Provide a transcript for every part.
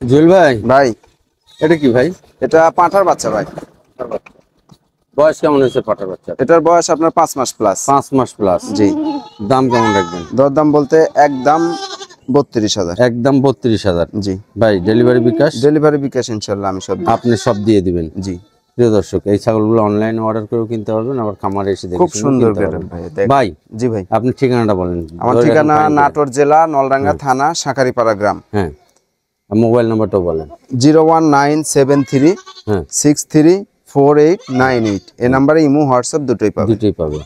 জুয়েল ভাই, ভাই এটা কি ভাই? এটা পাঁঠার বাচ্চা ভাই। বয়স কেমন হয়েছে পাঠার বাচ্চা? এটার বয়স আপনার 5 মাস প্লাস। 5 মাস প্লাস। জি। দাম কেমন রাখবেন? দরদাম বলতে একদম 32,000। একদম 32,000। জি ভাই ডেলিভারি বিকাশ? ডেলিভারি বিকাশ ইনশাআল্লাহ আমি সব আপনি সব দিয়ে দিবেন। জি। প্রিয় দর্শক, এই ছাগলগুলো অনলাইনে অর্ডার করেও কিনতে পারবেন, আবার খামারে এসে দেখে খুব সুন্দর কিনতে পারবেন। ভাই। ভাই জি ভাই, আপনি ঠিকানাটা বলেন। আমার ঠিকানা নাটোর জেলা নলডাঙ্গা থানা শাঁখারীপাড়া গ্রাম। হ্যাঁ, মোবাইল নাম্বারটাও বলেন। 01973 হ্যাঁ 634898। এই নাম্বারে ইমো হোয়াটসঅ্যাপ দুটোই পাবেন। দুটোই পাবে।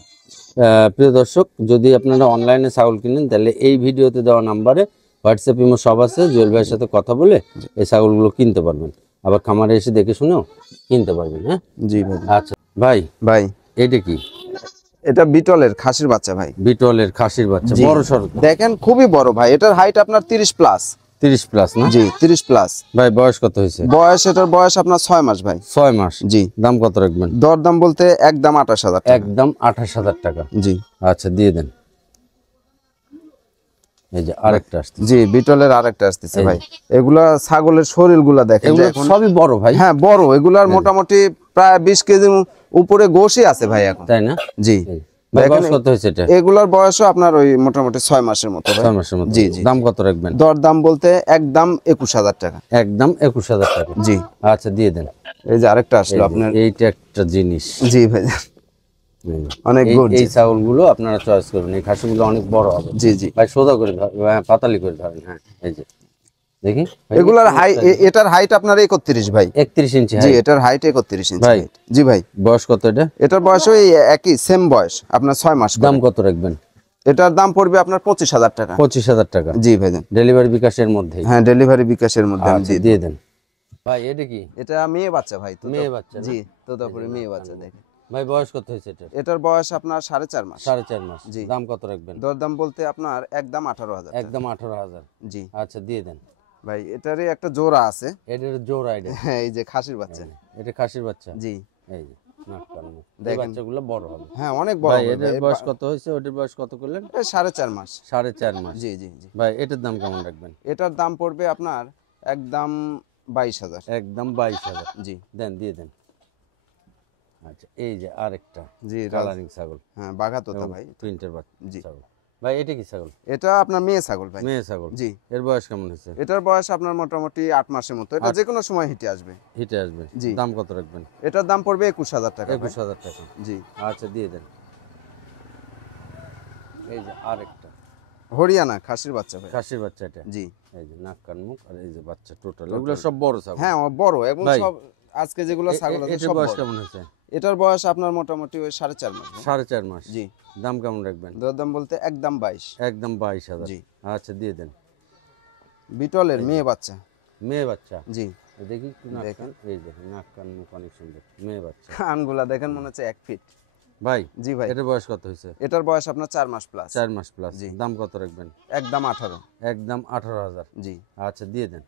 প্রিয় দর্শক, যদি আপনারা অনলাইনে ছাগল কিনেন তাহলে এই ভিডিওতে দেওয়া নাম্বারে হোয়াটসঅ্যাপ ইমো সব আছে, জুয়েল ভাইয়ের সাথে কথা বলে এই ছাগলগুলো কিনতে পারবেন, আবার খামারে এসে দেখে শুনেও কিনতে পারবেন। হ্যাঁ জি ভাই। আচ্ছা ভাই, ভাই এটা কি? এটা বিটলের খাসির বাচ্চা ভাই। বিটলের খাসির বাচ্চা, জি। বড় সড় দেখেন খুবই বড় ভাই। এটার হাইট আপনার 30 প্লাস। 30 প্লাস না? জি 30 প্লাস। ভাই বয়স কত হয়েছে? এটার বয়স আপনার 6 মাস ভাই। 6 মাস। জি। দাম কত রাখবেন? দরদাম বলতে একদম 28,000 টাকা। একদম 28,000 টাকা। জি। আচ্ছা দিয়ে দেন। এই যে আরেকটা আসছে। জি বিটলের আরেকটা আসতেছে ভাই। এগুলা ছাগলের শরীরগুলা দেখেন, এগুলো সবই বড় ভাই। হ্যাঁ বড়। এগুলার মোটামুটি প্রায় 20 কেজি উপরে গোশই আছে ভাই এখন। তাই না? জি। ভাই বয়স কত হয়েছে এটা? এগুলার বয়সও আপনার ওই মোটামুটি 6 মাসের মতো ভাই। 6 মাসের মতো। জি জি। দাম কত রাখবেন? দরদাম বলতে একদম 21,000 টাকা। একদম 21,000 টাকা। জি। আচ্ছা দিয়ে দেন। এই যে আরেকটা আসলো আপনার। এইটা একটা জিনিস। জি ভাই, অনেক গুড। এই ছাগলগুলো আপনারা চয়েস করবেন, এই খাসিগুলো অনেক বড় হবে। জি জি। ভাই সোজা করে পাতালি করে ধরেন। হ্যাঁ এই যে দেখি, এগুলার এটার হাইট আপনার 31 ভাই। 31 ইঞ্চি। জি এটার হাইট 31 ইঞ্চি ভাই। জি ভাই। বয়স কত এটা? এটার বয়স ওই একই সেম বয়স আপনার 6 মাস। দাম কত রাখবেন? এটার দাম পড়বে আপনার 25,000 টাকা। 25,000 টাকা। জি ভাই। ডেলিভারি বিকাশের মধ্যে? হ্যাঁ ডেলিভারি বিকাশের মধ্যে আমি দিয়ে দেন। ভাই এটা কি? এটা মেয়ে বাচ্চা ভাই। মেয়ে বাচ্চা? জি তোতাপুরি মেয়ে বাচ্চা দেখেন। ভাই বয়স কত হয়েছে এটা? এটার বয়স আপনার 4.5 মাস। 4.5 মাস। জি। দাম কত রাখবেন? দরদাম বলতে আপনার একদম 18,000। একদম 18,000। জি। আচ্ছা দিয়ে দেন। ভাই এটারই একটা জোড়া আছে। এটার জোড়া এটা? হ্যাঁ এই যে খাসির বাচ্চা। এটা খাসির বাচ্চা? জি। এই যে নাক কান মুখ, এই বাচ্চাগুলো বড় হবে। হ্যাঁ অনেক বড় ভাই হবে। এটার বয়স কত হয়েছে? ওটার বয়স কত করলেন? 4.5 মাস। 4.5 মাস। জি জি জি। ভাই এটার দাম কেমন রাখবেন? এটার দাম পড়বে আপনার একদম 22,000। একদম 22,000। জি। দেন দিয়ে দেন। আচ্ছা এই যে আরেকটা জি কালারিং ছাগল। হ্যাঁ বাঘা তোতা ভাই। প্রিন্টের বাচ্চা জি। ছাগল। ভাই এটা কি ছাগল? এটা আপনার মেয়ে ছাগল ভাই। মেয়ে ছাগল? জি। এর বয়স কেমন হয়েছে? এটার বয়স আপনার মোটামুটি 8 মাসের মতো। এটা যে কোনো সময় হিটে আসবে। হিটে আসবে। জি। দাম কত রাখবেন? এটার দাম পড়বে 21,000 টাকা। 21,000 টাকা। জি। আচ্ছা দিয়ে দেন। এই যে আরেকটা হরিয়ানা খাসির বাচ্চা ভাই। খাসির বাচ্চা এটা? জি। এই যে নাক কান মুখ আর এই যে বাচ্চা টোটাল এগুলো সব বড় ছাগল। হ্যাঁ বড় এবং ভাই, সব আজকে যেগুলো ছাগল আছে এটার সব বয়স বড়। কেমন হয়েছে? এটার বয়স আপনার মোটামুটি ওই 4.5 মাস। 4.5 মাস। জি। দাম কেমন রাখবেন? দরদাম বলতে একদম 22। একদম 22,000। জি। আচ্ছা দিয়ে দেন। বিটলের মেয়ে বাচ্চা। মেয়ে বাচ্চা? জি। দেখি একটু নাক কান, এই দেখেন নাক কান মুখ অনেক সুন্দর। মেয়ে বাচ্চা। কানগুলা দেখেন মনে হচ্ছে 1 ফিট। ভাই জি ভাই। এটার বয়স কত হয়েছে? এটার বয়স আপনার 4 মাস প্লাস। 4 মাস প্লাস। জি। দাম কত রাখবেন? একদম 18। একদম 18,000। জি। আচ্ছা দিয়ে দেন।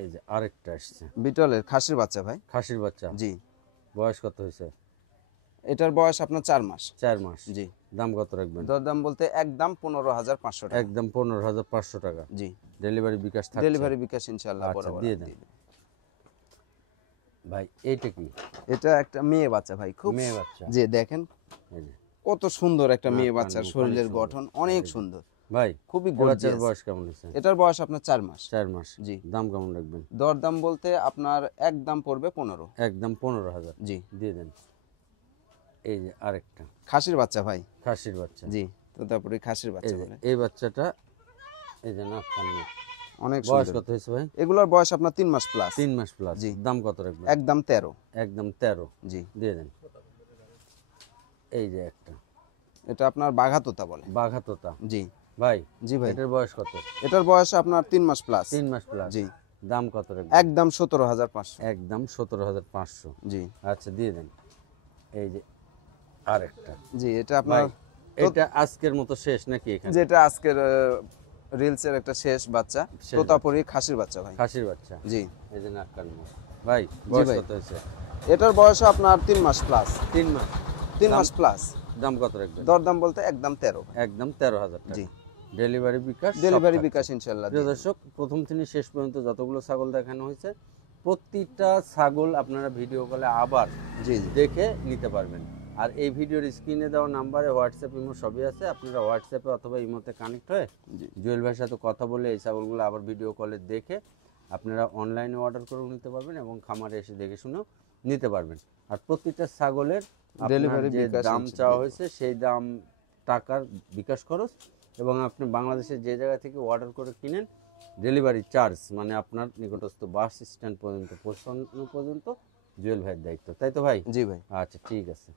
এই যে আরেকটা আসছে বিটলের খাসির বাচ্চা ভাই। খাসির বাচ্চা? জি। বয়স কত হয়েছে? এটার বয়স আপনার 4 মাস। 4 মাস। জি। দাম কত রাখবেন? দরদাম বলতে একদম 15,500 টাকা। একদম 15,500 টাকা। জি। ডেলিভারি বিকাশ থাকছে? ডেলিভারি বিকাশ ইনশাআল্লাহ আচ্ছা বরাবর দিয়ে দেন। ভাই এইটা কি? এটা একটা মেয়ে বাচ্চা ভাই। খুব মেয়ে বাচ্চা? জি দেখেন এই যে কত সুন্দর একটা মেয়ে কান বাচ্চার মুখ শরীরের অনেক গঠন অনেক সুন্দর। ভাই খুবই বাচ্চার গর্জিয়াস। বয়স কেমন হয়েছে? এটার বয়স আপনার 4 মাস। 4 মাস। জি। দাম কেমন রাখবেন? দরদাম বলতে আপনার একদম পড়বে 15। একদম 15,000। জি। দিয়ে দেন। এই যে আরেকটা খাসির বাচ্চা ভাই। খাসির বাচ্চা? জি তোতাপুরি খাসির এই বাচ্চা যে বলে। এই বাচ্চাটা এই যে নাক কান মুখ অনেক বয়স সুন্দর। কত হয়েছে ভাই? এগুলোর বয়স আপনার 3 মাস প্লাস। 3 মাস প্লাস। জি। দাম কত রাখবেন? একদম 13। একদম 13। জি। দিয়ে দেন। এই যে একটা এটা আপনার বাঘা তোতা বলে। বাঘা তোতা? জি। ভাই জি ভাই। এটার বয়স কত? এটার বয়স আপনার 3 মাস প্লাস। 3 মাস প্লাস। জি। দাম কত রাখবেন? একদম 17,500। একদম 17,500। জি। আচ্ছা দিয়ে দেন। এই যে আরেকটা জি এটা আপনার এটা আজকের মতো শেষ নাকি এখানে? যেটা আজকের রিলসের একটা শেষ বাচ্চা তোতাপুরি খাসির বাচ্চা ভাই। খাসির বাচ্চা? জি। এই যে নাক কান মুখ। ভাই বয়স ভাই। কত হয়েছে? এটার বয়স আপনার 3 মাস প্লাস। 3 মাস। 3 মাস প্লাস। দাম কত রাখবেন? দরদাম বলতে একদম 13 ভাই। একদম 13,000 টাকা। জি। ডেলিভারি বিকাশ সব ডেলিভারি থাকছে। বিকাশ ইনশাল্লাহ প্রিয় দর্শক, প্রথম থেকে শেষ পর্যন্ত যতগুলো ছাগল দেখানো হয়েছে প্রতিটা ছাগল আপনারা ভিডিও কলে আবার জি জি দেখে নিতে পারবেন। আর এই ভিডিওর স্ক্রিনে দেওয়া নাম্বারে হোয়াটসঅ্যাপ ইমো সবই আছে, আপনারা হোয়াটসঅ্যাপে অথবা ইমোতে কানেক্ট হয়ে জি। জুয়েল ভাইয়ের সাথে কথা বলে এই ছাগলগুলো আবার ভিডিও কলে দেখে আপনারা অনলাইনে অর্ডার করেও নিতে পারবেন এবং খামারে এসে দেখে শুনেও নিতে পারবেন। আর প্রতিটা ছাগলের আপনার ডেলিভারি যে বিকাশ দাম ইনশাল্লাহ চাওয়া হয়েছে সেই দাম টাকার বিকাশ খরচ, এবং আপনি বাংলাদেশের যে জায়গা থেকে অর্ডার করে কিনেন ডেলিভারি চার্জ মানে আপনার নিকটস্থ বাস স্ট্যান্ড পর্যন্ত পৌঁছানো পর্যন্ত জুয়েল ভাইয়ের দায়িত্ব, তাই তো ভাই? জি ভাই। আচ্ছা ঠিক আছে।